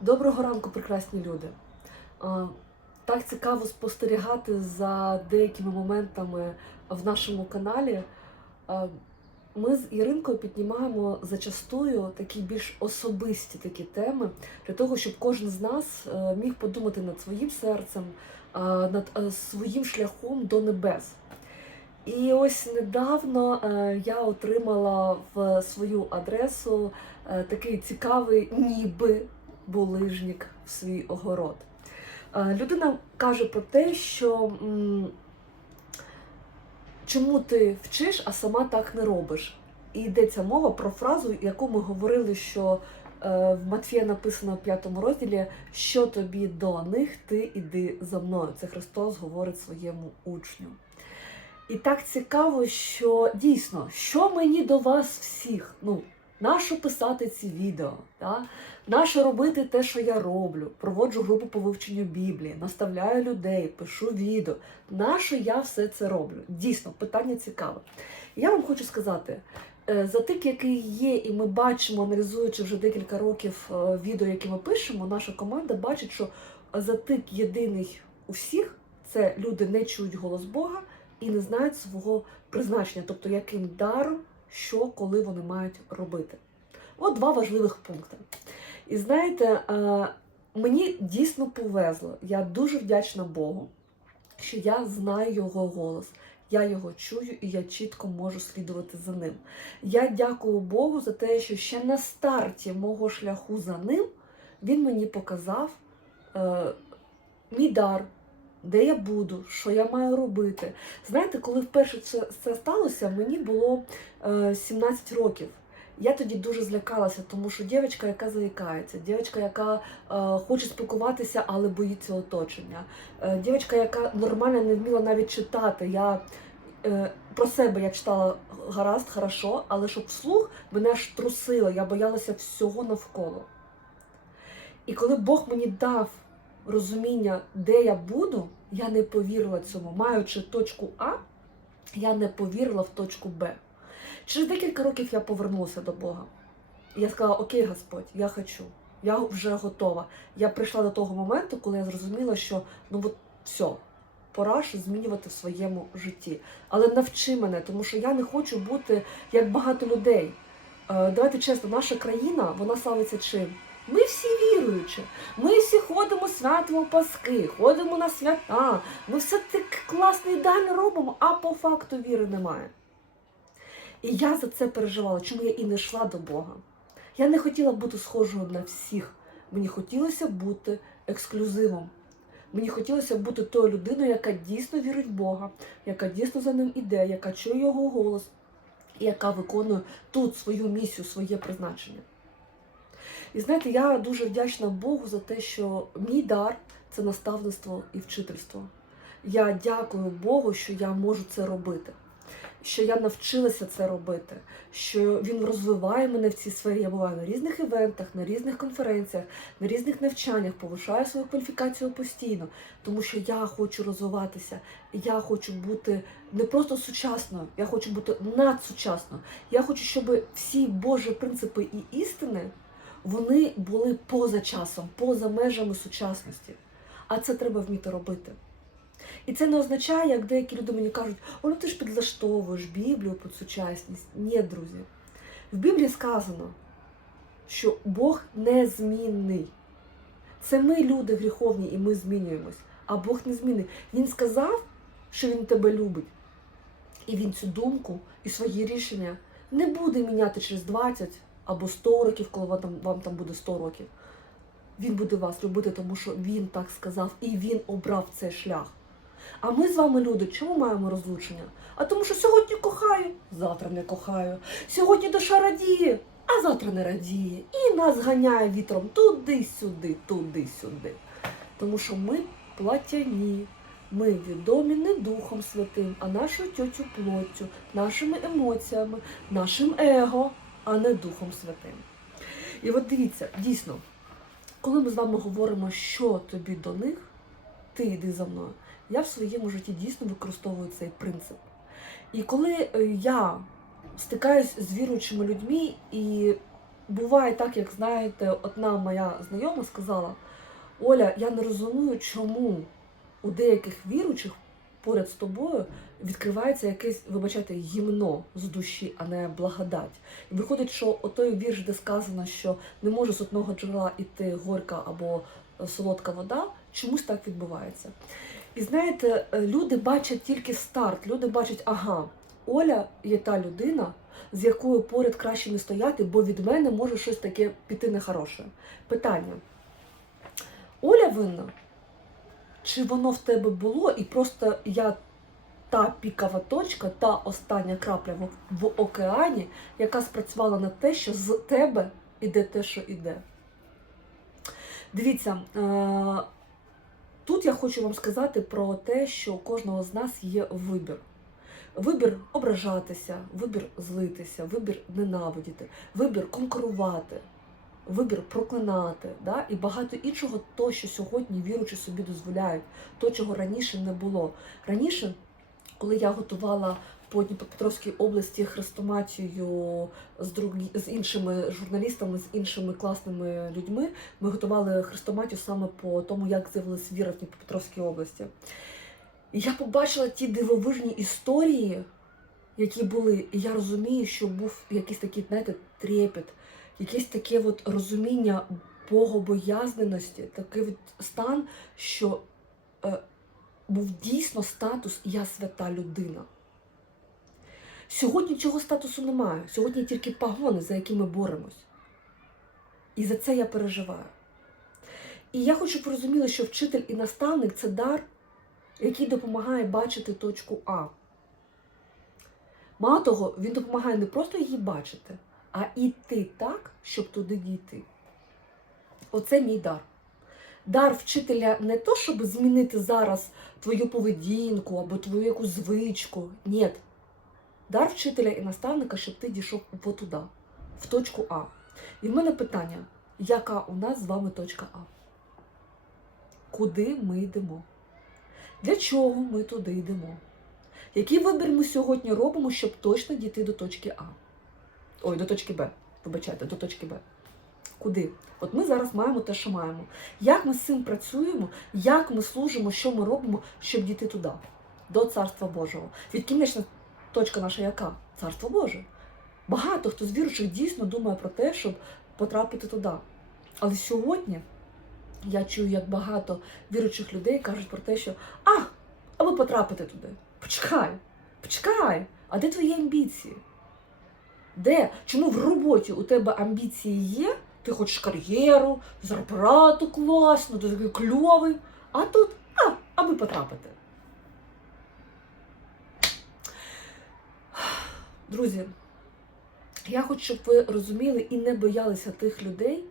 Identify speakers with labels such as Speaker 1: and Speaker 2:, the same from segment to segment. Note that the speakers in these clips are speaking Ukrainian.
Speaker 1: Доброго ранку, прекрасні люди. Так цікаво спостерігати за деякими моментами в нашому каналі. Ми з Іринкою піднімаємо зачастую такі більш особисті такі теми для того, щоб кожен з нас е, міг подумати над своїм серцем, над е, своїм шляхом до небес. І ось недавно е, я отримала в свою адресу такий цікавий, ніби булижник в свій огород. Е, Людина каже про те, що чому ти вчиш, а сама так не робиш. І йдеться мова про фразу, яку ми говорили, що е, в Матфія написано в п'ятому розділі, що тобі до них, ти іди за мною. Це Христос говорить своєму учню. І так цікаво, що дійсно, що мені до вас всіх? Ну, нащо писати ці відео? Та? Нащо робити те, що я роблю? Проводжу групу по вивченню Біблії, наставляю людей, пишу відео. Нащо я все це роблю? Дійсно, питання цікаве. Я вам хочу сказати, е, затик, який є, і ми бачимо, аналізуючи вже декілька років е, відео, які ми пишемо, наша команда бачить, що затик єдиний у всіх це люди не чують голос Бога і не знають свого призначення, тобто яким даром, що, коли вони мають робити. От два важливих пункти. І знаєте, е, мені дійсно повезло. Я дуже вдячна Богу, що я знаю його голос. Я його чую і я чітко можу слідувати за ним. Я дякую Богу за те, що ще на старті мого шляху за ним він мені показав е, мій дар, де я буду, що я маю робити. Знаєте, коли вперше це, сталося, мені було е, 17 років. Я тоді дуже злякалася, тому що дівчинка, яка заїкається, дівчинка, яка е, хоче спілкуватися, але боїться оточення, е, дівчинка, яка нормально не вміла навіть читати. Я е, про себе я читала гаразд, хорошо, але щоб вслух мене аж трусило, я боялася всього навколо. І коли Бог мені дав розуміння, де я буду, я не повірила цьому. Маючи точку А, я не повірила в точку Б. Через декілька років я повернулася до Бога. Я сказала: Окей, Господь, я хочу, я вже готова. Я прийшла до того моменту, коли я зрозуміла, що ну от все, пора ж змінювати в своєму житті. Але навчи мене, тому що я не хочу бути як багато людей. Е, Давайте чесно, наша країна вона славиться чим? Ми всі віруючі. Ми всі ходимо, святимо паски, ходимо на свята. Ми все так класно ідеально робимо, а по факту віри немає. І я за це переживала, чому я і не йшла до Бога. Я не хотіла бути схожою на всіх. Мені хотілося бути ексклюзивом. Мені хотілося бути тою людиною, яка дійсно вірить в Бога, яка дійсно за ним іде, яка чує його голос, і яка виконує тут свою місію, своє призначення. І знаєте, я дуже вдячна Богу за те, що мій дар це наставництво і вчительство. Я дякую Богу, що я можу це робити, що я навчилася це робити, що він розвиває мене в цій сфері. Я буваю на різних івентах, на різних конференціях, на різних навчаннях, повишаю свою кваліфікацію постійно, тому що я хочу розвиватися, я хочу бути не просто сучасною, я хочу бути надсучасною. Я хочу, щоб всі Божі принципи і істини вони були поза часом, поза межами сучасності. А це треба вміти робити. І це не означає, як деякі люди мені кажуть, о, ну ти ж підлаштовуєш Біблію під сучасність. Ні, друзі. В Біблії сказано, що Бог незмінний. Це ми, люди гріховні, і ми змінюємось. А Бог не змінний. Він сказав, що Він тебе любить. І він цю думку і свої рішення не буде міняти через 20 або 100 років, коли вам там, вам там буде 100 років. Він буде вас любити, тому що він так сказав, і він обрав цей шлях. А ми з вами, люди, чому маємо розлучення? А тому, що сьогодні кохаю, завтра не кохаю. Сьогодні душа радіє, а завтра не радіє. І нас ганяє вітром туди-сюди, туди-сюди. Тому що ми платяні. Ми відомі не Духом Святим, а нашою тьотю плоттю, нашими емоціями, нашим его, а не Духом Святим. І от дивіться, дійсно, коли ми з вами говоримо, що тобі до них, ти йди за мною. Я в своєму житті дійсно використовую цей принцип. І коли е, я стикаюсь з віруючими людьми, і буває так, як знаєте, одна моя знайома сказала: Оля, я не розумію, чому у деяких віручих поряд з тобою відкривається якесь, вибачайте, гімно з душі, а не благодать. І виходить, що отой вірш, де сказано, що не може з одного джерела іти горька або е, солодка вода, чомусь так відбувається. І знаєте, е, люди бачать тільки старт, люди бачать, ага, Оля є та людина, з якою поряд краще не стояти, бо від мене може щось таке піти нехороше. Питання: Оля винна? Чи воно в тебе було, і просто я та пікова точка, та остання крапля в, в океані, яка спрацювала на те, що з тебе іде те, що іде. Дивіться, е- тут я хочу вам сказати про те, що у кожного з нас є вибір. Вибір ображатися, вибір злитися, вибір ненавидіти, вибір конкурувати, вибір проклинати, да? і багато іншого, то, що сьогодні віручі собі дозволяють, то, чого раніше не було. Раніше, коли я готувала по Дніпропетровській області хрестоматію з, другі, з іншими журналістами, з іншими класними людьми, ми готували хрестоматію саме по тому, як з'явилась віра в Дніпропетровській області. І я побачила ті дивовижні історії, які були, і я розумію, що був якийсь такий, знаєте, трепет, якесь таке от розуміння богобоязненості, такий от стан, що е, був дійсно статус Я свята людина. Сьогодні цього статусу немає. Сьогодні тільки пагони, за які ми боремось. І за це я переживаю. І я хочу, щоб що вчитель і наставник це дар, який допомагає бачити точку А. Мало того, він допомагає не просто її бачити, а йти так, щоб туди дійти. Оце мій дар. Дар вчителя не то, щоб змінити зараз твою поведінку або твою якусь звичку. Ні. Дар вчителя і наставника, щоб ти дійшов туди, в точку А. І в мене питання, яка у нас з вами точка А? Куди ми йдемо? Для чого ми туди йдемо? Який вибір ми сьогодні робимо, щоб точно дійти до точки А? Ой, до точки Б. Вибачайте, до точки Б. Куди? От ми зараз маємо те, що маємо. Як ми з цим працюємо, як ми служимо, що ми робимо, щоб дійти туди, до Царства Божого. Від кінечна точка наша яка? Царство Боже. Багато хто з віруючих дійсно думає про те, щоб потрапити туди. Але сьогодні я чую, як багато віруючих людей кажуть про те, що а, аби потрапити туди. Почекай, почекай, а де твої амбіції? Де? Чому в роботі у тебе амбіції є? Ти хочеш кар'єру, зарплату класну, ти такий кльовий, а тут, а, аби потрапити. Друзі, я хочу, щоб ви розуміли і не боялися тих людей,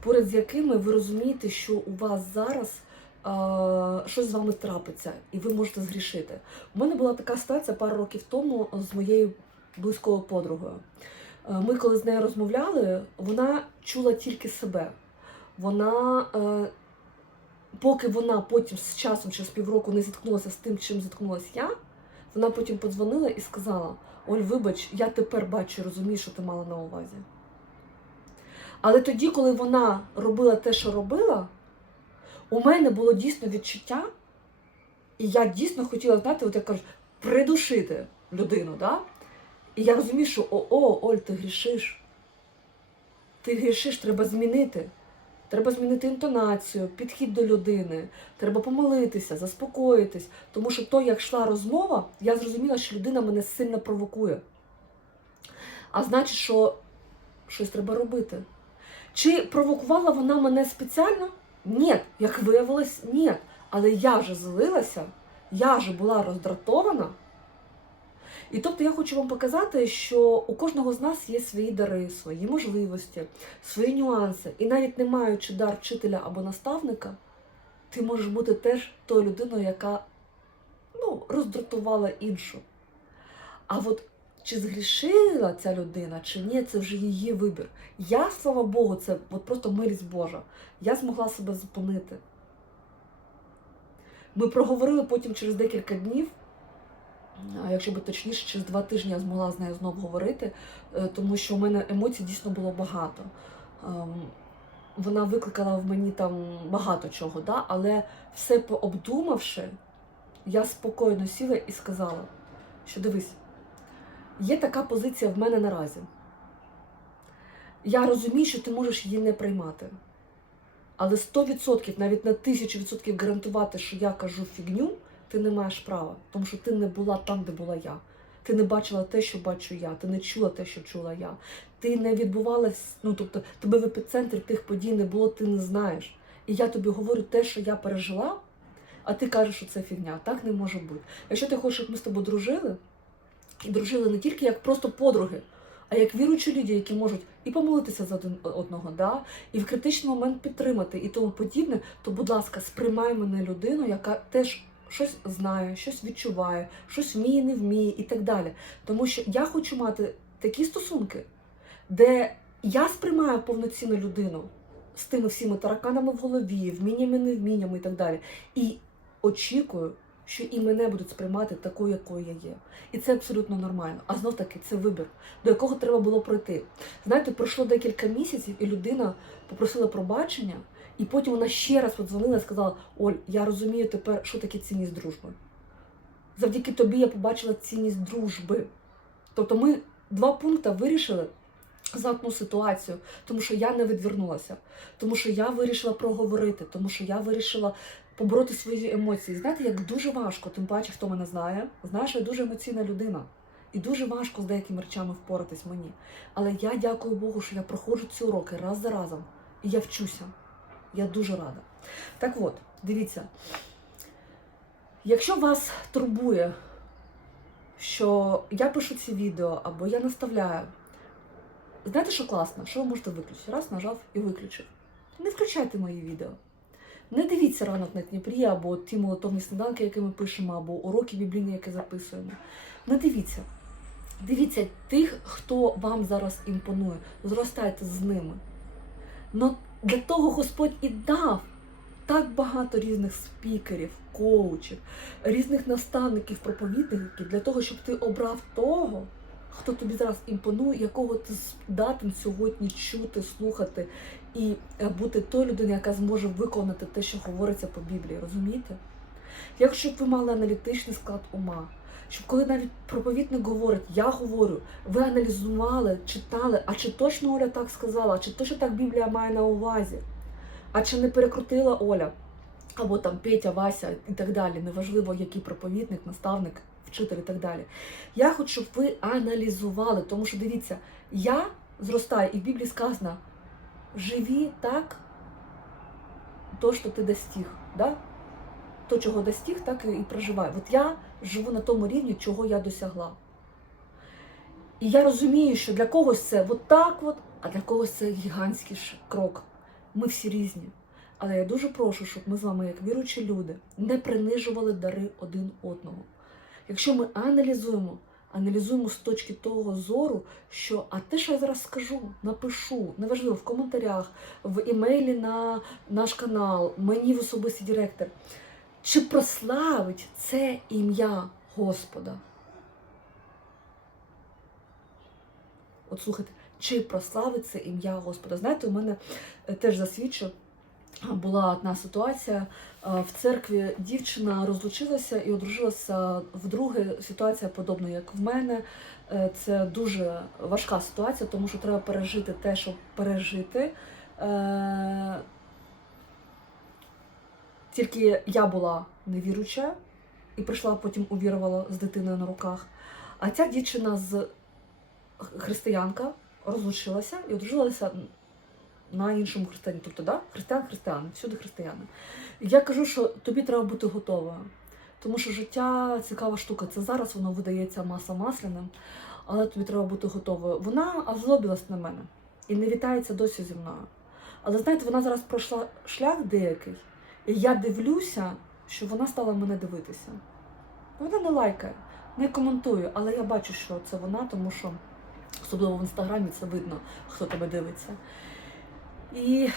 Speaker 1: поряд з якими ви розумієте, що у вас зараз а, щось з вами трапиться, і ви можете згрішити. У мене була така ситуація пару років тому з моєю близькою подругою. Е, Ми, коли з нею розмовляли, вона чула тільки себе. Вона, е, поки вона потім з часом, через півроку, не зіткнулася з тим, чим зіткнулася я, вона потім подзвонила і сказала: Оль, вибач, я тепер бачу розумію, що ти мала на увазі. Але тоді, коли вона робила те, що робила, у мене було дійсно відчуття, і я дійсно хотіла, знаєте, от як кажуть, придушити людину. Да? І я розумію, що о, о, Оль, ти грішиш. Ти грішиш, треба змінити. Треба змінити інтонацію, підхід до людини, треба помолитися, заспокоїтись. Тому що то, як йшла розмова, я зрозуміла, що людина мене сильно провокує. А значить, що щось треба робити. Чи провокувала вона мене спеціально? Ні, як виявилось, ні. Але я вже злилася, я вже була роздратована. І тобто я хочу вам показати, що у кожного з нас є свої дари, свої можливості, свої нюанси. І навіть не маючи дар вчителя або наставника, ти можеш бути теж тою людиною, яка ну, роздратувала іншу. А от чи згрішила ця людина, чи ні, це вже її вибір. Я, слава Богу, це от просто милість Божа. Я змогла себе зупинити. Ми проговорили потім через декілька днів. Якщо би точніше, через два тижні я змогла з нею знов говорити, е, тому що у мене емоцій дійсно було багато. Ем, Вона викликала в мені там багато чого, да? але все пообдумавши, я спокійно сіла і сказала, що дивись, є така позиція в мене наразі. Я розумію, що ти можеш її не приймати. Але 100%, навіть на 1000% гарантувати, що я кажу фігню, ти не маєш права, тому що ти не була там, де була я. Ти не бачила те, що бачу я, ти не чула те, що чула я. Ти не відбувалась, ну тобто тебе в епіцентрі тих подій не було, ти не знаєш. І я тобі говорю те, що я пережила, а ти кажеш, що це фігня. Так не може бути. Якщо ти хочеш, щоб ми з тобою дружили, і дружили не тільки як просто подруги, а як віруючі люди, які можуть і помолитися за один одного, да? і в критичний момент підтримати і тому подібне, то, будь ласка, сприймай мене людину, яка теж щось знає, щось відчуває, щось вміє, не вміє і так далі. Тому що я хочу мати такі стосунки, де я сприймаю повноцінну людину з тими всіми тараканами в голові, вміннями, невміннями і так далі. І очікую, що і мене будуть сприймати такою, якою я є. І це абсолютно нормально. А знов таки це вибір, до якого треба було пройти. Знаєте, пройшло декілька місяців, і людина попросила пробачення, і потім вона ще раз подзвонила і сказала: Оль, я розумію тепер, що таке цінність дружби. Завдяки тобі я побачила цінність дружби. Тобто ми два пункти вирішили за одну ситуацію, тому що я не відвернулася, тому що я вирішила проговорити, тому що я вирішила побороти свої емоції. Знаєте, як дуже важко, тим паче, хто мене знає, знає, що я дуже емоційна людина. І дуже важко з деякими речами впоратись мені. Але я дякую Богу, що я проходжу ці уроки раз за разом. І я вчуся. Я дуже рада. Так от, дивіться, якщо вас турбує, що я пишу ці відео або я наставляю, знаєте, що класно? Що ви можете виключити? Раз нажав і виключив. Не включайте мої відео. Не дивіться ранок на Дніпрі, або ті молотовні сніданки, які ми пишемо, або уроки біблійні, які записуємо. Не дивіться. Дивіться тих, хто вам зараз імпонує. Зростайте з ними. Но для того Господь і дав так багато різних спікерів, коучів, різних наставників, проповідників, для того, щоб ти обрав того, хто тобі зараз імпонує, якого ти здатен сьогодні чути, слухати і е, бути тою людиною, яка зможе виконати те, що говориться по Біблії. Розумієте? Якщо б ви мали аналітичний склад ума, щоб коли навіть проповідник говорить, я говорю, ви аналізували, читали, а чи точно Оля так сказала, а чи точно так Біблія має на увазі, а чи не перекрутила Оля, або там Петя, Вася і так далі, неважливо, який проповідник, наставник, вчитель і так далі. Я хочу, щоб ви аналізували, тому що дивіться, я зростаю, і в Біблії сказано, живі так, то, що ти достиг. Да? То, чого достиг, так і проживаю. От я живу на тому рівні, чого я досягла. І я розумію, що для когось це от так, от, а для когось це гігантський крок. Ми всі різні. Але я дуже прошу, щоб ми з вами, як віруючі люди, не принижували дари один одного. Якщо ми аналізуємо, аналізуємо з точки того зору, що а те, що я зараз скажу, напишу, неважливо, в коментарях, в імейлі на наш канал, мені в особистий директор, чи прославить це ім'я Господа? От слухайте, чи прославить це ім'я Господа? Знаєте, у мене е, теж засвідчу, була одна ситуація. Е, В церкві дівчина розлучилася і одружилася вдруге. Ситуація подобна, як в мене. Е, Це дуже важка ситуація, тому що треба пережити те, що пережити. Тільки я була невіруча і прийшла потім увірувала з дитиною на руках. А ця дівчина з християнка розлучилася і одружилася на іншому християні. Тобто, да? християн, християни, всюди християни. Я кажу, що тобі треба бути готовою. Тому що життя цікава штука. Це зараз воно видається маса масляним, але тобі треба бути готовою. Вона озлобилась на мене і не вітається досі зі мною. Але знаєте, вона зараз пройшла шлях деякий, і я дивлюся, що вона стала мене дивитися. Вона не лайкає, не коментує, але я бачу, що це вона, тому що особливо в інстаграмі це видно, хто тебе дивиться. І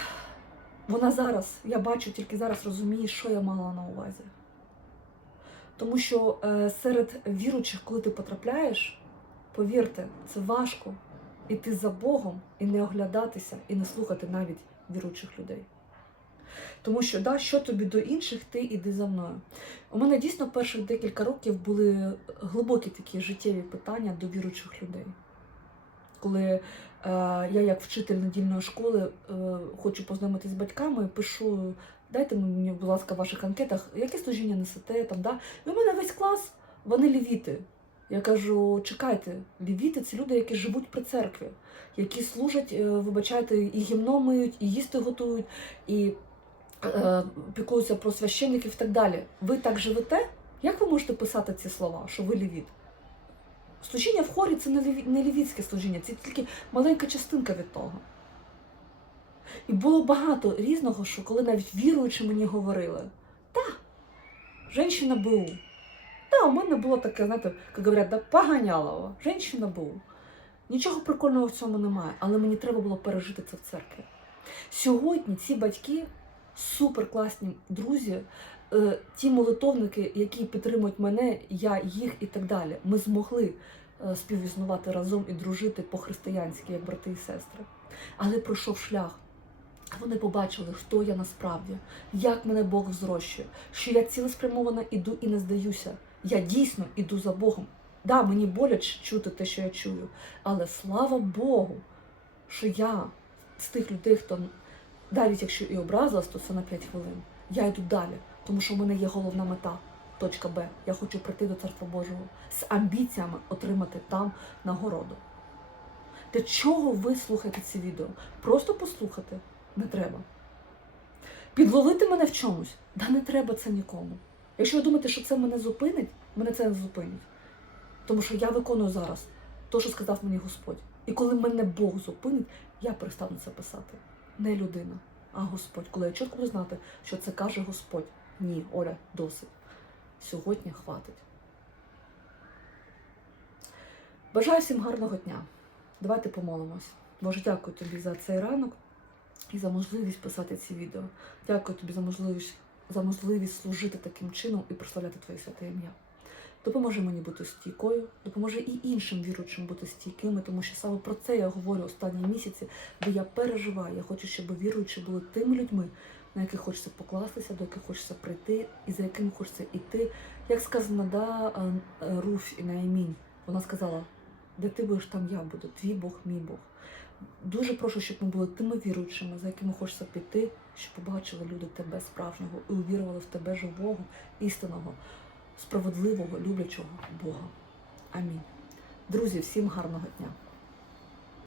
Speaker 1: вона зараз, я бачу, тільки зараз розуміє, що я мала на увазі. Тому що е, серед віруючих, коли ти потрапляєш, повірте, це важко іти за Богом і не оглядатися, і не слухати навіть віруючих людей. Тому що, да, що тобі до інших, ти іди за мною. У мене дійсно перших декілька років були глибокі такі життєві питання до віруючих людей. Коли е, я, як вчитель недільної школи, е, хочу познайомитися з батьками, пишу, дайте мені, будь ласка, в ваших анкетах, яке служіння несете там, да? І у мене весь клас, вони лівіти. Я кажу, чекайте, лівіти це люди, які живуть при церкві, які служать, е, вибачайте, і гімно миють, і їсти готують, і піклуються про священників і так далі. Ви так живете? Як ви можете писати ці слова, що ви лівіт? Служіння в хорі це не ліві- лівітське служіння, це тільки маленька частинка від того. І було багато різного, що коли навіть віруючи мені говорили, та, женщина БУ. Та, у мене було таке, знаєте, як говорять, да, поганялово, женщина БУ. Нічого прикольного в цьому немає, але мені треба було пережити це в церкві. Сьогодні ці батьки супер класні друзі, е, ті молитовники, які підтримують мене, я їх і так далі. Ми змогли е, співіснувати разом і дружити по-християнськи, як брати і сестри. Але пройшов шлях. Вони побачили, хто я насправді, як мене Бог взрощує, що я цілеспрямовано іду і не здаюся. Я дійсно іду за Богом. Да, мені боляче чути те, що я чую, але слава Богу, що я з тих людей, хто навіть якщо і образилась, то це на 5 хвилин. Я йду далі, тому що в мене є головна мета. Точка Б. Я хочу прийти до Царства Божого з амбіціями отримати там нагороду. Для чого ви слухаєте ці відео? Просто послухати не треба. Підловити мене в чомусь? Да не треба це нікому. Якщо ви думаєте, що це мене зупинить, мене це не зупинить. Тому що я виконую зараз те, що сказав мені Господь. І коли мене Бог зупинить, я перестану це писати. Не людина, а Господь. Коли я чітко знати, що це каже Господь. Ні, Оля, досить. Сьогодні хватить. Бажаю всім гарного дня. Давайте помолимось. Боже, дякую тобі за цей ранок і за можливість писати ці відео. Дякую тобі за можливість, за можливість служити таким чином і прославляти Твоє святе ім'я. Допоможи мені бути стійкою, допоможи і іншим віруючим бути стійкими, тому що саме про це я говорю останні місяці, де я переживаю. Я хочу, щоб віруючі були тими людьми, на яких хочеться покластися, до яких хочеться прийти, і за якими хочеться йти. Як сказано, да, Руф і Наїмінь, вона сказала, де ти будеш, там я буду, твій Бог, мій Бог. Дуже прошу, щоб ми були тими віруючими, за якими хочеться піти, щоб побачили люди тебе справжнього і увірували в тебе живого, істинного, справедливого, люблячого Бога. Амінь. Друзі, всім гарного дня!